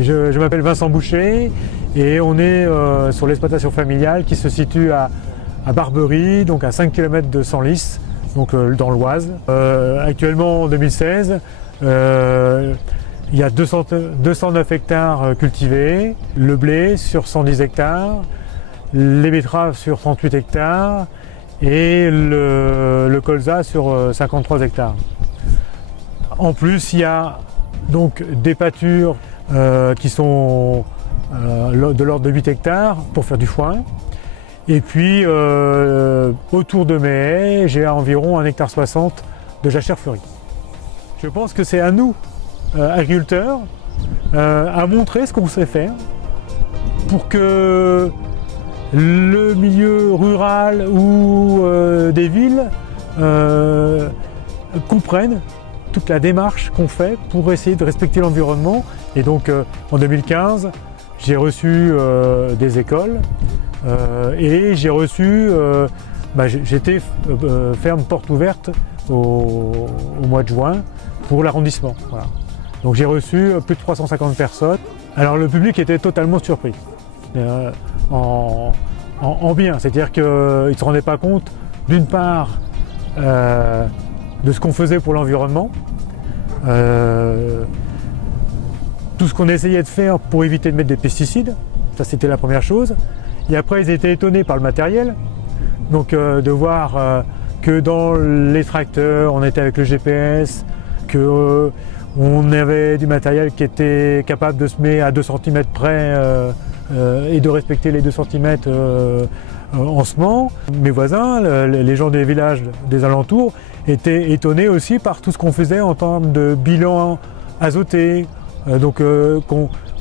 Je m'appelle Vincent Boucher et on est sur l'exploitation familiale qui se situe à Barbery, donc à 5 km de Senlis, donc dans l'Oise. Actuellement en 2016, il y a 209 hectares cultivés, le blé sur 110 hectares, les betteraves sur 38 hectares et le colza sur 53 hectares. En plus, il y a donc des pâtures qui sont de l'ordre de 8 hectares pour faire du foin. Et puis autour de mes haies, j'ai environ 1,60 hectare de jachère fleurie. Je pense que c'est à nous, agriculteurs, à montrer ce qu'on sait faire pour que le milieu rural ou des villes comprennent toute la démarche qu'on fait pour essayer de respecter l'environnement. Et donc en 2015, j'ai reçu des écoles et j'ai reçu, j'étais ferme porte ouverte au mois de juin pour l'arrondissement. Voilà. Donc j'ai reçu plus de 350 personnes. Alors le public était totalement surpris, en bien, c'est-à-dire qu'ils ne se rendaient pas compte d'une part de ce qu'on faisait pour l'environnement, tout ce qu'on essayait de faire pour éviter de mettre des pesticides, ça c'était la première chose. Et après ils étaient étonnés par le matériel, donc de voir que dans les tracteurs on était avec le GPS, que on avait du matériel qui était capable de se mettre à 2 cm près et de respecter les 2 cm en semant. Mes voisins, les gens des villages des alentours, étaient étonnés aussi par tout ce qu'on faisait en termes de bilan azoté, donc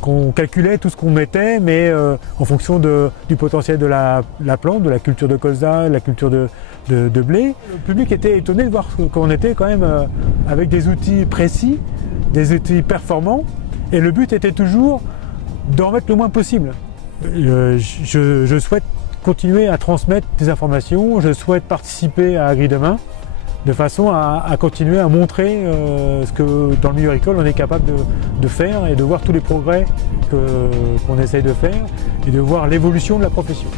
qu'on calculait tout ce qu'on mettait, mais en fonction du potentiel de la plante, de la culture de colza, de la culture de blé. Le public était étonné de voir qu'on était quand même avec des outils précis, des outils performants, et le but était toujours d'en mettre le moins possible. Je souhaite continuer à transmettre des informations, je souhaite participer à Agri-Demain de façon à continuer à montrer ce que dans le milieu agricole on est capable de faire et de voir tous les progrès qu'on essaye de faire et de voir l'évolution de la profession.